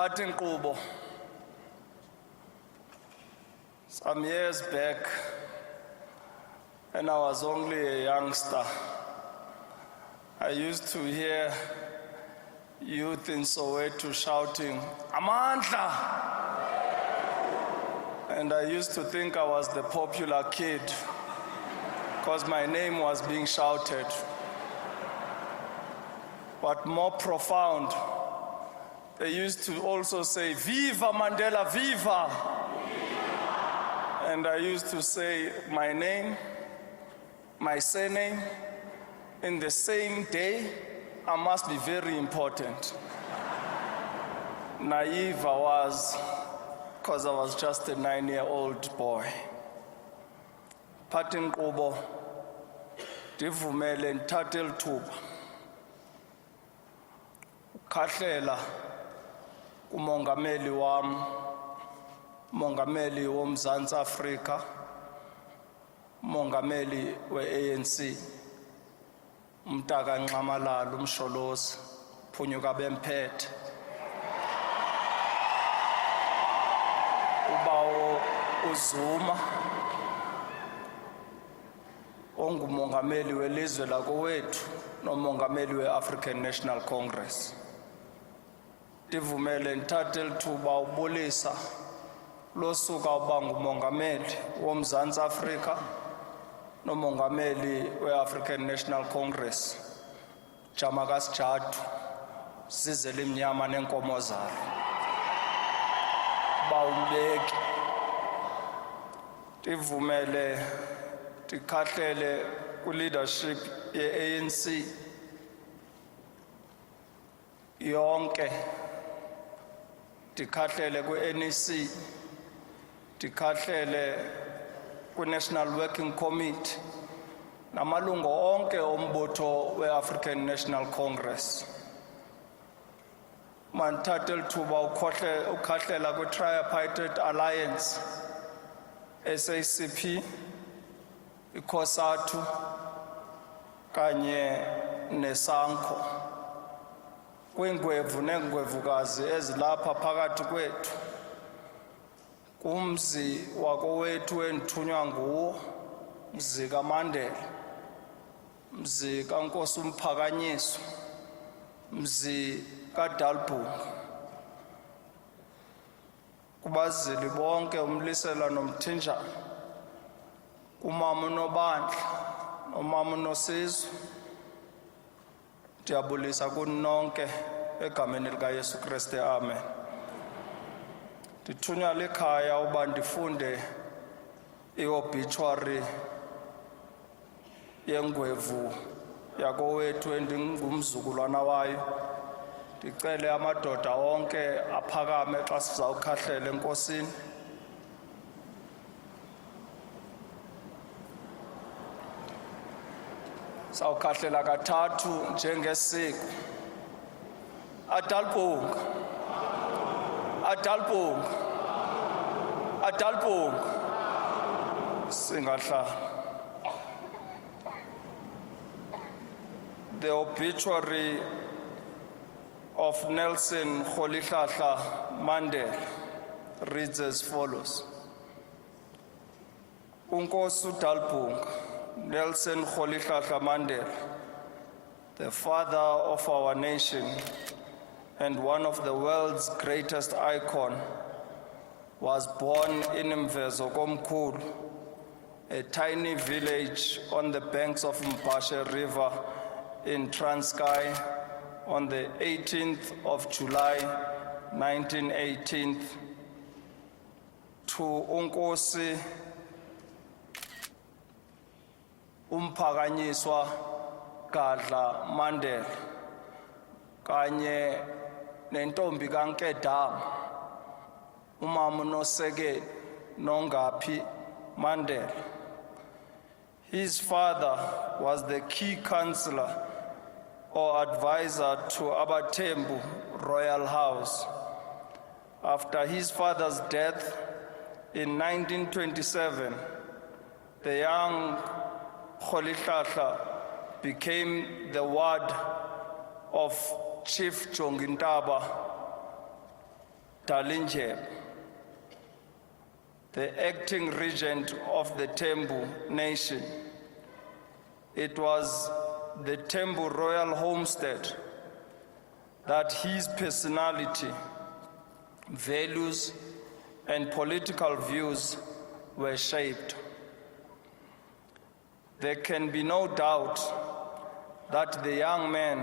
Mphathi Nkqubo, some years back, when I was only a youngster, I used to hear youth in Soweto shouting, "Amandla!" And I used to think I was the popular kid because my name was being shouted. But more profound, they used to also say, "Viva Mandela, viva!" And I used to say my name, my surname, in the same day. I must be very important. Naive I was, because I was just a 9-year-old boy. Mphathi Nkqubo, ndivumele ndithathe elithuba ukhahlela kumongameli wam, mongameli woMzantsi Afrika, mongameli we-ANC, Umtaka Nxamalala, umsholozi, Phunyuka bemphethe. Ubawo uZuma, ongumongameli welizwe lakowethu, nomongameli we-African National Congress. Ndivumele ndithathe elithuba ubulisa losuka uba ngumongameli woMzantsi Afrika nomongameli we-African National Congress, Jamaka Sijadu, Zizele Mnyama nenkomo zalo. Bawumbeki. Ndivumele ndikhahlele ku-leadership ye-ANC yonke, ndikhahlele ku-NEC, ndikhahlele ku-National Working Committee, namalungu onke ombutho we-African National Congress. Mandithathe elithuba ukhahlela kwi-Tripartite Alliance, SACP, iCOSATU, kanye neSANCO, kwiingwevu neengwevukazi ezilapha phakathi kwethu, kumzi wakowethu endithunywa nguwo, mzi kaMandela, mzi kaNkosi uMphakanyiswa, mzi kaDalbhunga, kubazili bonke uMlisela noMthinjana, kumama uNobandla nomama uNosizwe, ndiyabulisa kunonke egameni likaYesu Kristu, amen. Ndithunywa likhaya uba ndifunde i-obituary yengwevu yakowethu endingumzukulwana wayo. Ndicele amadoda onke aphakame xa sizawukhahlela enkosini. Sawukhahlela kathathu njengesiko. Adalbhunga, Adalbhunga, Adalbhunga. Singahlala. The obituary of Nelson Mandela reads as follows. Unkosi uDalbhunga, Nelson Mandela, the father of our nation and one of the world's greatest icons, was born in Mvezo Komkhulu, a tiny village on the banks of Mpashe River in Transkei, on the 18th of July, 1918, to Unkosi Umphakanyiswa Gadla Mandela, kanye nentombi kaNkedama, umama uNoseke Nongaphi Mandela. His father was the key counselor or advisor to Abatembu Royal House. After his father's death in 1927, the young Rolihlahla became the ward of Chief Jongintaba Dalindyebo, the acting regent of the Tembu nation. It was the Tembu Royal Homestead that his personality, values, and political views were shaped. There can be no doubt that the young man,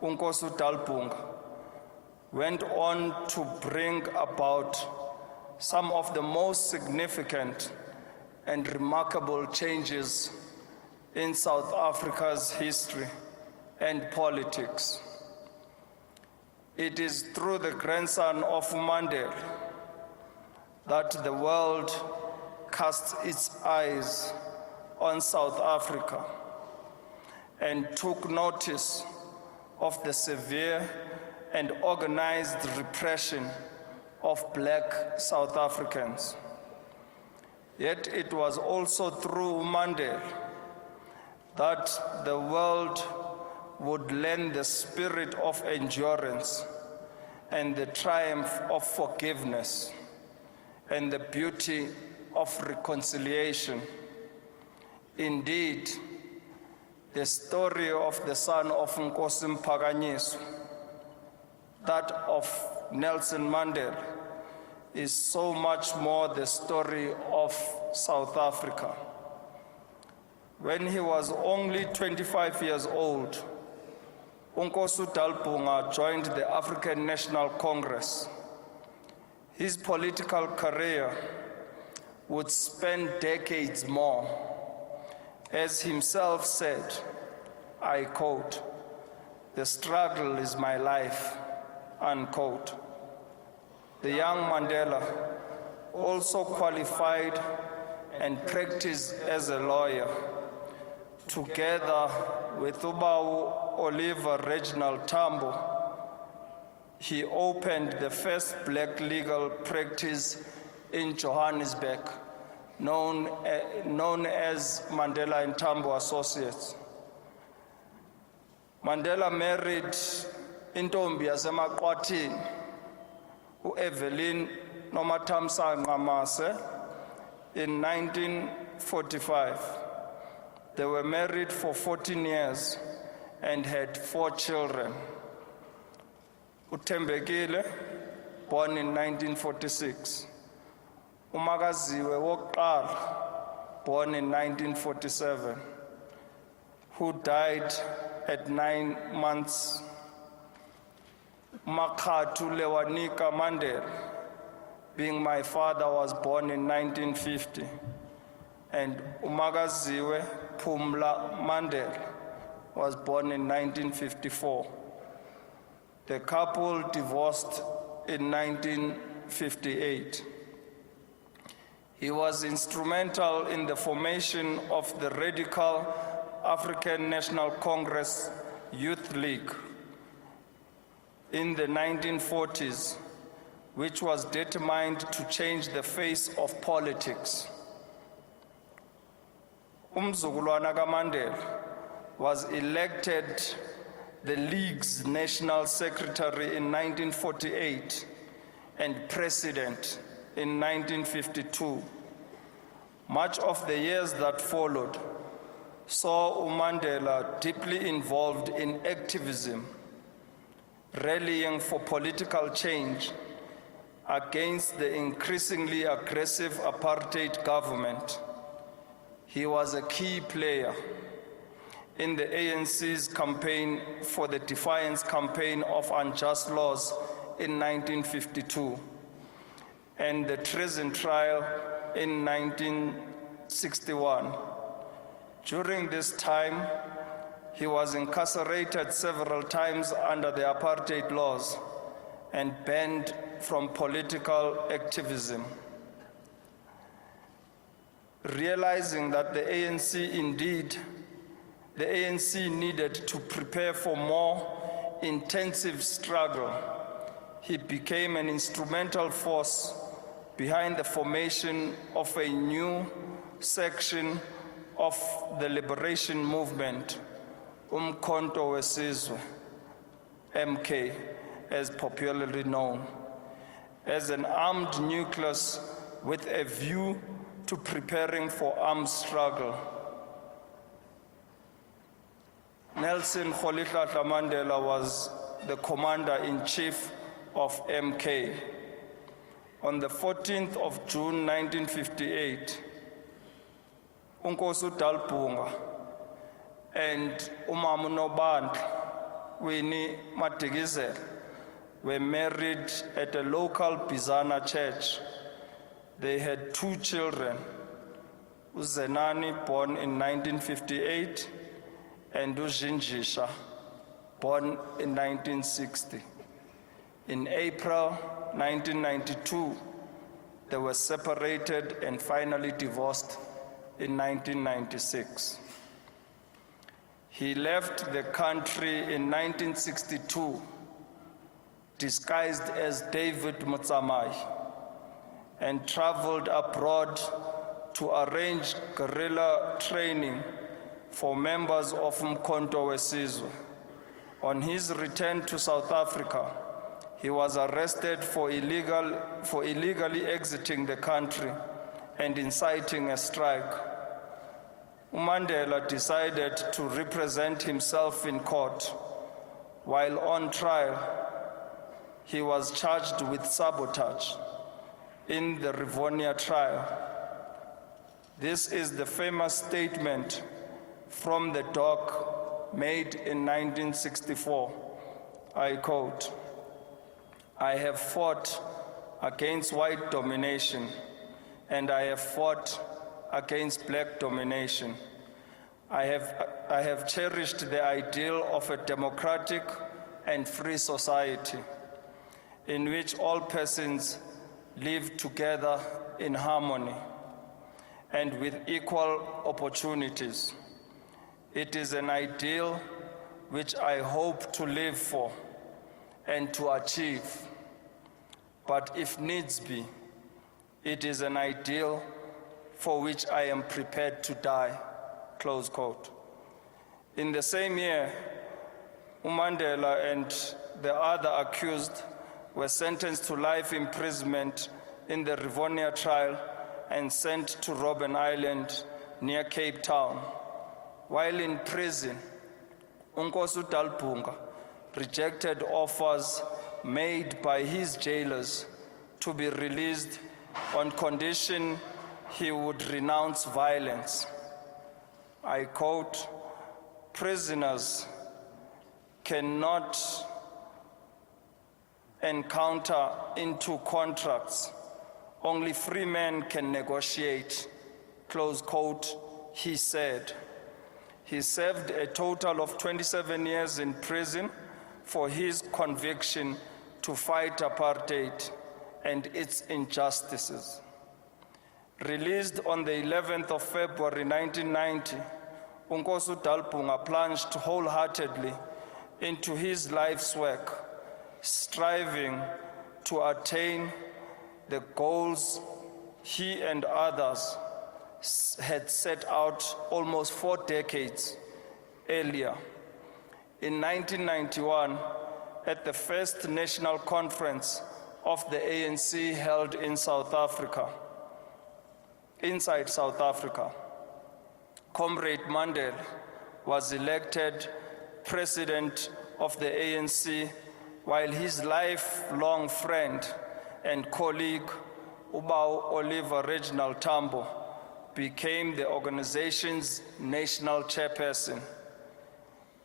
Unkosi Dalpunga, went on to bring about some of the most significant and remarkable changes in South Africa's history and politics. It is through the grandson of Mandela that the world casts its eyes on South Africa and took notice of the severe and organized repression of Black South Africans. Yet it was also through Mandela that the world would learn the spirit of endurance and the triumph of forgiveness and the beauty of reconciliation. Indeed, the story of the son of Nkosi Mphakanyiswa, that of Nelson Mandela, is so much more the story of South Africa. When he was only 25 years old, Unkosi Dalpunga joined the African National Congress. His political career would span decades more. As himself said, I quote, "The struggle is my life," unquote. The young Mandela also qualified and practiced as a lawyer. Together with Ubau Oliver Reginald Tambo, he opened the first Black legal practice in Johannesburg, known as Mandela and Tambo Associates. Mandela married intombi yasemaqwathini, u-Evelyn Nomathamsanqa Mase, in 1945. They were married for 14 years and had 4 children. uThembekile, born in 1946. uMakaziwe wokuqala, born in 1947, who died at 9 months. Makhathu Lewanika Mandela, being my father, was born in 1950, and uMakaziwe Phumla Mandela was born in 1954. The couple divorced in 1958. He was instrumental in the formation of the radical African National Congress Youth League in the 1940s, which was determined to change the face of politics. Umzukulwana kaMandela was elected the League's National Secretary in 1948 and President in 1952. Much of the years that followed saw uMandela deeply involved in activism, rallying for political change against the increasingly aggressive apartheid government. He was a key player in the ANC's campaign for the Defiance Campaign of Unjust Laws in 1952 and the treason trial in 1961. During this time, he was incarcerated several times under the apartheid laws and banned from political activism. Realizing that the ANC needed to prepare for more intensive struggle, he became an instrumental force behind the formation of a new section of the liberation movement, Umkhonto Wesizwe, MK, as popularly known, as an armed nucleus with a view to preparing for armed struggle. Nelson Rolihlahla Mandela was the commander-in-chief of MK. On the 14th of June 1958, Unkosi Dalpunga and Umamu Nobandla, Winnie Madiba, were married at a local Bizana church. They had 2 children, Uzenani, born in 1958, and Ujinjisha, born in 1960. In April 1992, they were separated and finally divorced in 1996. He left the country in 1962, disguised as David Motsamai, and traveled abroad to arrange guerrilla training for members of Umkhonto weSizwe. On his return to South Africa, he was arrested for illegally exiting the country and inciting a strike. Mandela decided to represent himself in court. While on trial, he was charged with sabotage in the Rivonia trial. This is the famous statement from the doc made in 1964. I quote, "I have fought against white domination, and I have fought against black domination. I have cherished the ideal of a democratic and free society in which all persons live together in harmony and with equal opportunities. It is an ideal which I hope to live for and to achieve. But if needs be, it is an ideal for which I am prepared to die," close quote. In the same year, Mandela and the other accused were sentenced to life imprisonment in the Rivonia trial and sent to Robben Island near Cape Town. While in prison, Unkosi Dalpunga rejected offers made by his jailers to be released on condition he would renounce violence. I quote, "Prisoners cannot encounter into contracts. Only free men can negotiate," close quote, he said. He served a total of 27 years in prison for his conviction to fight apartheid and its injustices. Released on the 11th of February 1990, Unkosi Dalpunga plunged wholeheartedly into his life's work, striving to attain the goals he and others had set out almost 4 decades earlier. In 1991, at the first national conference of the ANC held in inside South Africa, Comrade Mandela was elected president of the ANC, while his lifelong friend and colleague, Ubao Oliver Reginald Tambo, became the organization's national chairperson.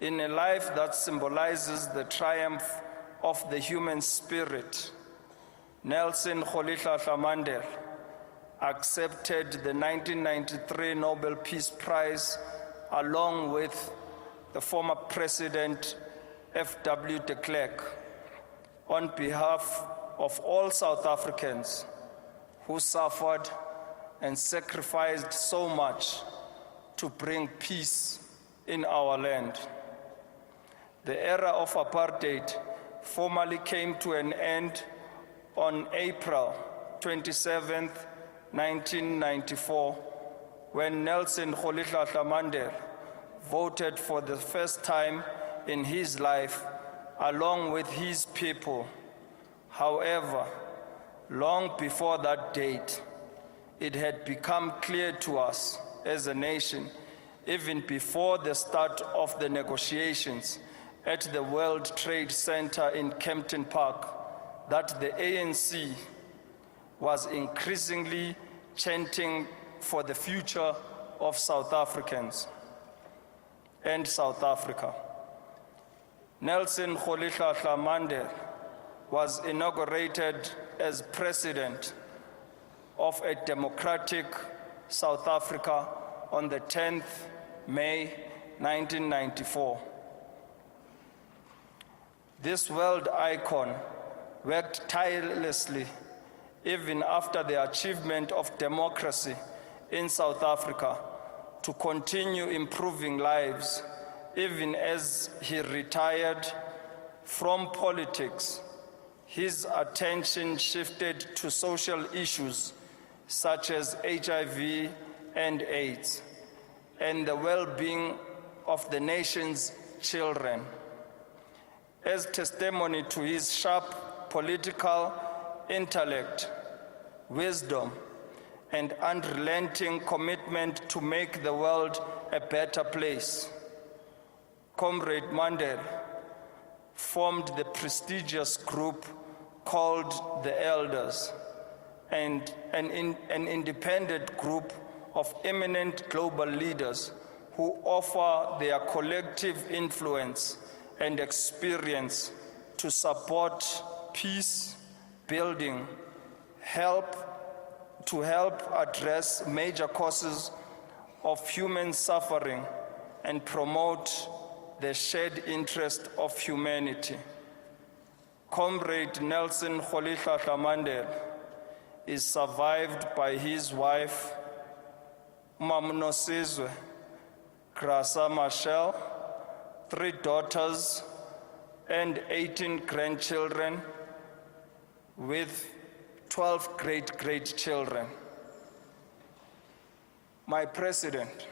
In a life that symbolizes the triumph of the human spirit, Nelson Rolihlahla Mandela accepted the 1993 Nobel Peace Prize along with the former President F.W. de Klerk on behalf of all South Africans who suffered and sacrificed so much to bring peace in our land. The era of apartheid formally came to an end on April 27, 1994, when Nelson Rolihlahla Mandela voted for the first time in his life along with his people. However, Long before that date, it had become clear to us as a nation, even before the start of the negotiations at the World Trade Center in Kempton Park, that the ANC was increasingly chanting for the future of South Africans and South Africa. Nelson Rolihlahla Mandela was inaugurated as president of a democratic South Africa on the 10th May 1994. This world icon worked tirelessly even after the achievement of democracy in South Africa to continue improving lives, even as he retired from politics. His attention shifted to social issues such as HIV and AIDS, and the well-being of the nation's children. As testimony to his sharp political intellect, wisdom, and unrelenting commitment to make the world a better place, Comrade Mandela formed the prestigious group called the Elders, and an independent group of eminent global leaders who offer their collective influence and experience to support peace building, to help address major causes of human suffering and promote the shared interest of humanity. Comrade Nelson Rolihlahla Mandela is survived by his wife, Mamnosizwe Grasa Machel, 3 daughters and 18 grandchildren, with 12 great-grandchildren. My President,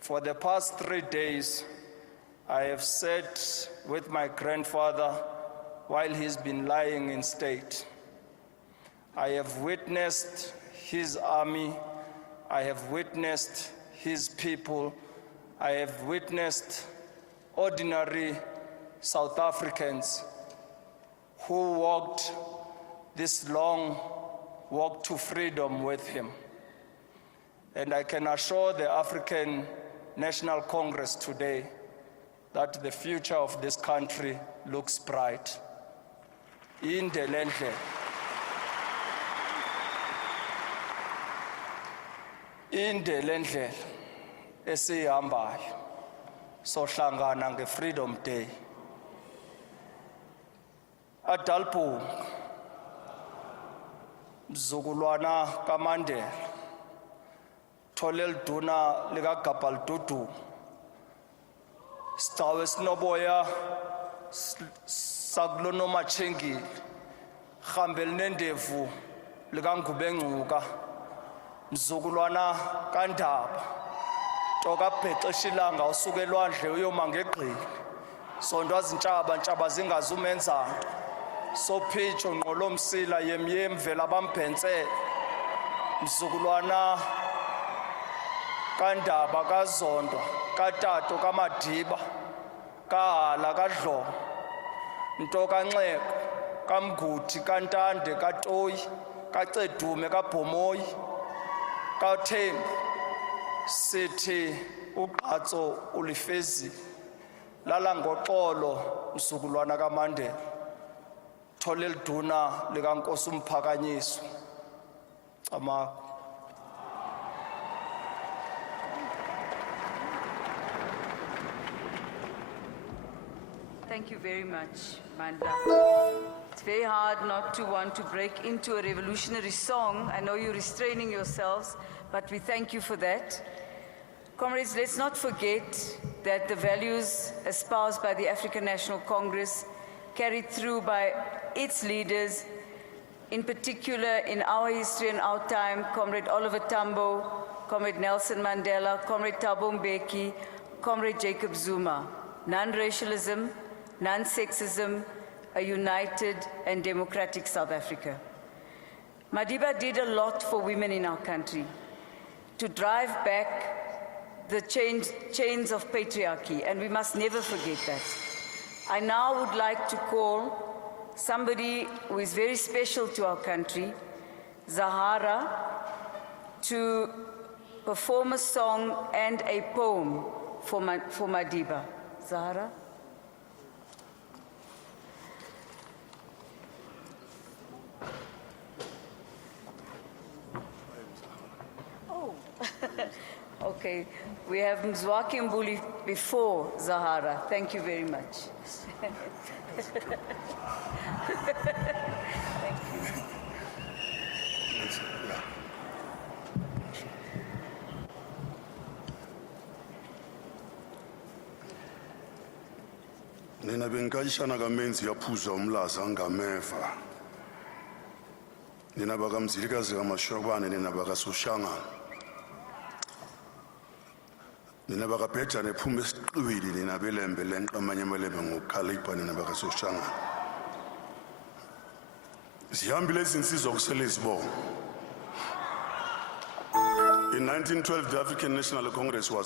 for the past 3 days, I have sat with my grandfather while he's been lying in state. I have witnessed his army, I have witnessed his people, I have witnessed ordinary South Africans who walked this long walk to freedom with him. And I can assure the African National Congress today that the future of this country looks bright. Indelendle esihambayo sohlangana nge-Freedom Day. Adalphu mzukulwana kaMandela, tholel duna lika Gabhaldudu, Stawe Sinoboya Saglono Machengile, Khambel Nendevu lika Ngubengcuka, mzukulwana kaNdaba, toka bhexesha ilanga usuke elwandle uyoma ngegqili, sondwa ntshaba zingazumenzanto, sophitsho ngqolomsila yemyem vela bambhensele, mzukulwana kaNdaba kaZondwa kaTato kaMadiba kaHala kaDlomo, nto kaNxeko kaMguthi kaNtande kaToyi kaCedume kaBhomoyi kaThembi, sithi uGqatso ulifezile. Lala ngoxolo mzukulwana kaMandela, tholel duna likaNkosi uMphakanyiswa. Amako. Thank you very much, Mandla. It's very hard not to want to break into a revolutionary song. I know you're restraining yourselves, but we thank you for that. Comrades, let's not forget that the values espoused by the African National Congress, carried through by its leaders, in particular in our history and our time, Comrade Oliver Tambo, Comrade Nelson Mandela, Comrade Thabo Mbeki, Comrade Jacob Zuma. Non-racialism, non-sexism, a united and democratic South Africa. Madiba did a lot for women in our country to drive back the chains of patriarchy, and we must never forget that. I now would like to call somebody who is very special to our country, Zahara, to perform a song and a poem for Madiba. Zahara? Oh, okay. We have Mzwaki Mbuli before Zahara. Thank you very much. Nina benkayishana kamenzi yaphuza umlaza ngameva. Nina bakamzilikazi kamashwabane nina bakasoshangana. Nina bakabheja nephuma esiqwili nina belembe lenqamanye amalebe ngokhalipha nina bakasoshangana. Zihambile izinsizwa kusele izibongo. In 1912 the African National Congress was